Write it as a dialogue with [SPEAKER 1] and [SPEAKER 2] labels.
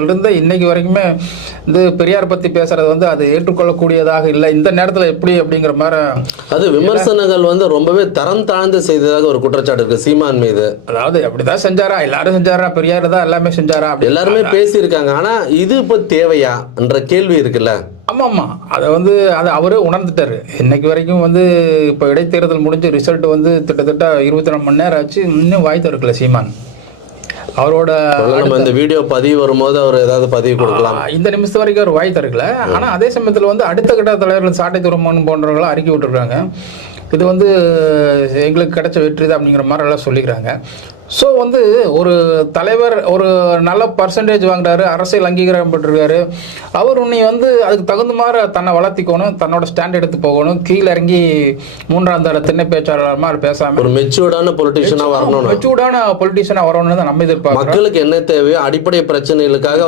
[SPEAKER 1] இருந்து இன்னைக்கு வரைக்குமே இந்த பெரியார் பத்தி பேசுறது வந்து அது ஏற்றுக்கொள்ளக்கூடியதாக இல்லை. இந்த நேரத்துல எப்படி அப்படிங்கிற மாதிரி
[SPEAKER 2] அது விமர்சனங்கள் வந்து ரொம்பவே தரம் தாழ்ந்து செய்ததாக ஒரு குற்றச்சாட்டு இருக்கு சீமான் மீது.
[SPEAKER 1] அதாவது அப்படிதான் செஞ்சாரா? எல்லாரும் செஞ்சாரா? பெரியார் தான் எல்லாமே செஞ்சாரா? அப்படி
[SPEAKER 2] எல்லாருமே பேசியிருக்காங்க. ஆனா இது இப்ப தேவையா என்ற கேள்வி இருக்குல்ல?
[SPEAKER 1] ஆமா ஆமா அதை வந்து அதை அவரே உணர்ந்துட்டாரு. இன்னைக்கு வரைக்கும் வந்து இப்போ இடைத்தேர்தல் முடிஞ்சு ரிசல்ட் வந்து கிட்டத்தட்ட இருபத்தி நாலு மணி நேரம் ஆச்சு. இன்னும் வாய் திறக்கல சீமான்? அவரோட
[SPEAKER 2] நம்ம இந்த வீடியோ பதிவு வரும்போது அவர் ஏதாவது பதிவு கொடுக்கலாம்.
[SPEAKER 1] இந்த நிமிஷம் வரைக்கும் அவர் வாய் திறக்கல. ஆனா அதே சமயத்துல வந்து அடுத்த கட்ட தலைவர்கள் சாட்டை துறமன் போன்றவர்களாம் அறிக்கை விட்டுருக்காங்க. இது வந்து எங்களுக்கு கிடைச்ச வெற்றி தான் அப்படிங்கிற மாதிரி எல்லாம் சொல்லிக்கிறாங்க. ஸோ வந்து ஒரு தலைவர் ஒரு நல்ல பர்சன்டேஜ் வாங்குறாரு அரசியல் அங்கீகாரம் பெற்றிருக்காரு. அவர் உன்னை வந்து அதுக்கு தகுந்த மாதிரி தன்னை வளர்த்திக்கணும் தன்னோட ஸ்டாண்ட் எடுத்து போகணும். கீழே இறங்கி மூன்றாம் தர திண்ணை பேச்சாளர் மாதிரி பேசாம
[SPEAKER 2] ஒரு மெச்சூர்டான பொலிட்டிஷியனா வரணும்
[SPEAKER 1] மெச்சூர்டான பொலிட்டிஷியனாக வரணும்னு தான் நம்ம எதிர்பார்க்குறோம்.
[SPEAKER 2] மக்களுக்கு என்ன தேவையோ அடிப்படை பிரச்சனைகளுக்காக